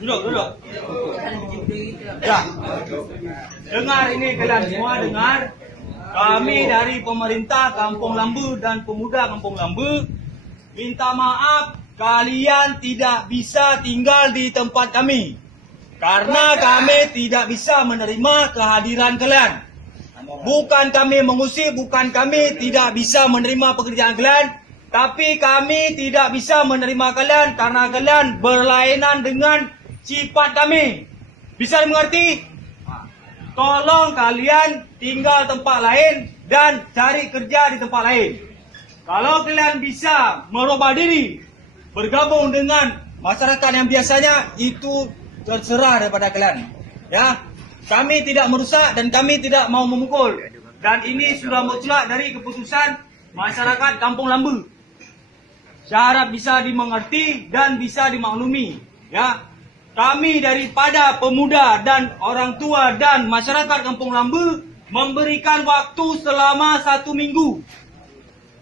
Duduk. Ya. Dengar ini kalian semua dengar. Kami dari pemerintah Kampung Lambu dan pemuda Kampung Lambu minta maaf kalian tidak bisa tinggal di tempat kami. Karena kami tidak bisa menerima kehadiran kalian. Bukan kami mengusir, bukan kami tidak bisa menerima pekerjaan kalian, tapi kami tidak bisa menerima kalian karena kalian berlainan dengan sifat kami. Bisa dimengerti? Tolong kalian tinggal tempat lain dan cari kerja di tempat lain. Kalau kalian bisa merubah diri, bergabung dengan masyarakat yang biasanya, itu terserah daripada kalian. Ya, kami tidak merusak dan kami tidak mau memukul. Dan ini sudah mutlak dari keputusan masyarakat Kampung Lambu. Saya harap bisa dimengerti dan bisa dimaklumi. Ya, kami daripada pemuda dan orang tua dan masyarakat Kampung Lambu memberikan waktu selama 1 minggu.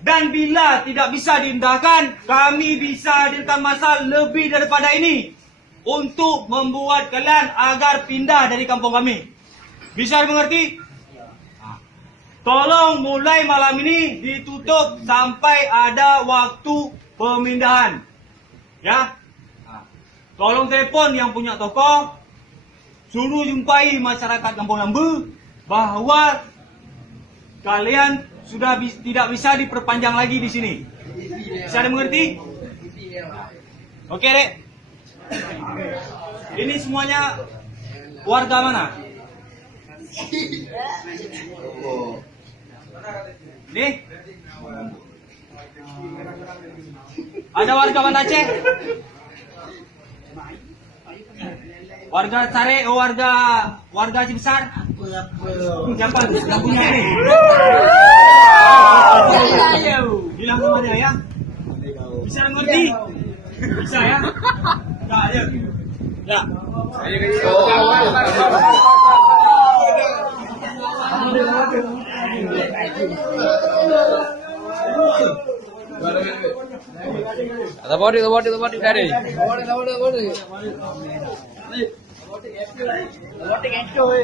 Dan bila tidak bisa diindahkan, kami bisa hadirkan masa lebih daripada ini untuk membuat kalian agar pindah dari kampung kami. Bisa dimengerti? Tolong mulai malam ini ditutup sampai ada waktu pemindahan. Ya. Tolong telepon yang punya toko, suruh jumpai masyarakat Kampung Lambu bahwa kalian sudah tidak bisa diperpanjang lagi di sini. Bisa dimengerti? Oke, Dek. Ini semuanya warga mana? Nih. Ada warga mana, Aceh? Warga Sare, warga Cibesar? Siapa? Kampungnya ini? Bilang kemana ya? Bisa mengerti? Bisa ya? Nah, ayo. Ya. Ada body dari.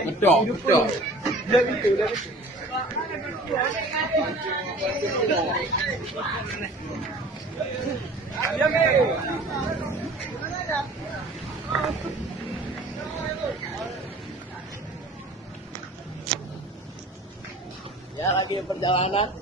Betul. Ya, lagi perjalanan.